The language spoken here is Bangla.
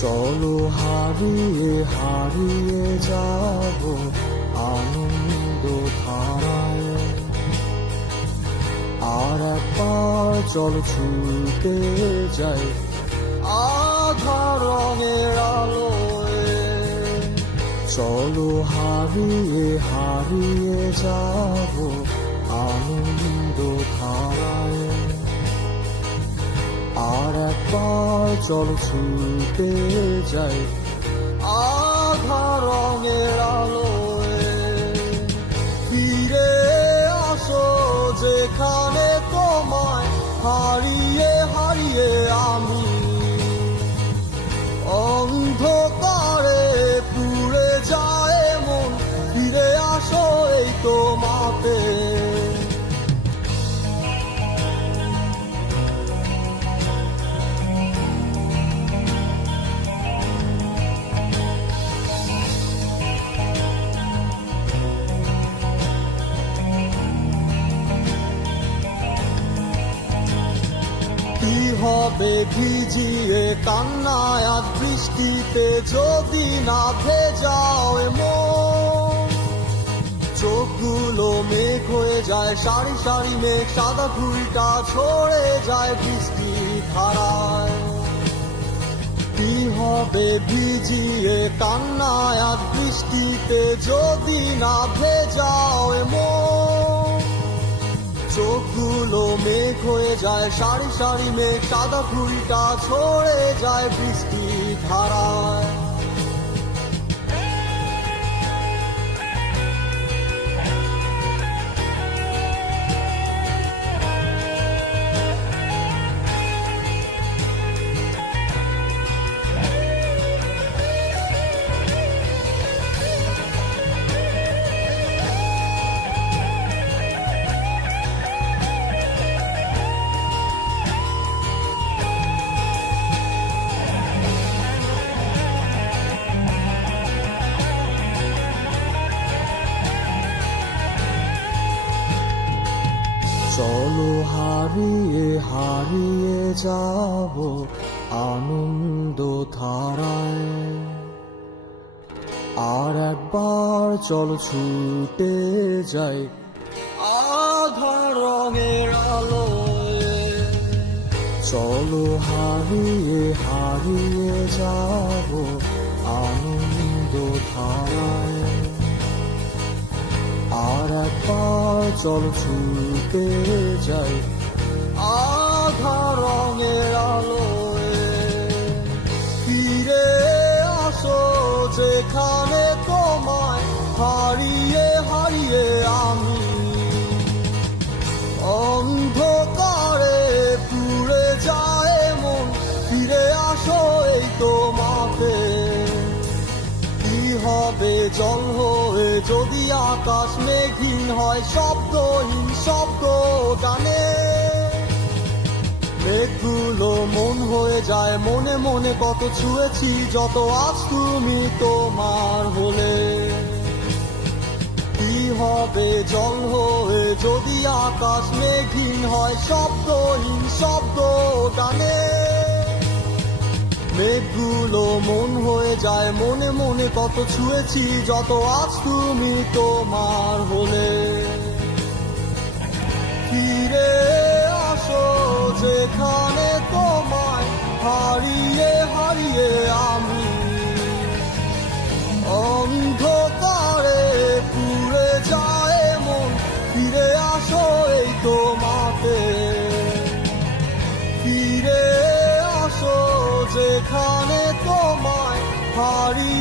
চলো হারিয়ে হারিয়ে যাব আনন্দ ধারায়। আর একবার চল ছুটে যাই আধা রঙের আলোয়। চলো হারিয়ে হারিয়ে যাব চল ছুটে যাই। আধা রঙের আলোয়। ফিরে আসো যেখানে তোমায় হারিয়ে হারিয়ে আমি। অন্ধকারে পুড়ে যায় মন। ফিরে আসো এই তোমাতে। হবে ভিজিয়ে, কান্নায় আজ বৃষ্টিতে যদি না ভেজাও মন। চোখগুলো মেঘ হয়ে যায়, সারি সারি মেঘ, সাদা ফুলটা ছড়ে যায় বৃষ্টি ধারায়। কি হবে ভিজিয়ে, কান্নায় আজ বৃষ্টিতে যদি না ভেজাও মন। চোখগুলো মেঘ হয়ে যায় সারি সারি মেঘ সাদা ফুলটা ছড়ে যায় বৃষ্টি ধারায়। চলো হারিয়ে হারিয়ে যাব আনন্দ ধারায়। আর একবার চলো ছুটে যাই আধা রঙের আলোয়। চলো হারিয়ে হারিয়ে যাব চল ছুটে যাই। আধা রঙের আলোয় ফিরে আসো যেখানে তোমায় হারিয়ে হারিয়ে আমি। অন্ধকারে পুড়ে যায় মন ফিরে আসো এই তোমাকে। কি হবে জল যদি আকাশ মেঘহীন হয়, শব্দহীন শব্দ টানে মেঘগুলো মন হয়ে যায়, মনে মনে কত ছুঁয়েছি, যত আজ তুমি তোমার হলে। কি হবে জল হয়ে, যদি আকাশ মেঘহীন হয়, শব্দহীন শব্দ টানে মেঘগুলো মন হয়ে যায় মনে মনে কত ছুঁয়েছি যত আজ তুমি তোমার হলে। ফিরে যেখানে তোমায় হারিয়ে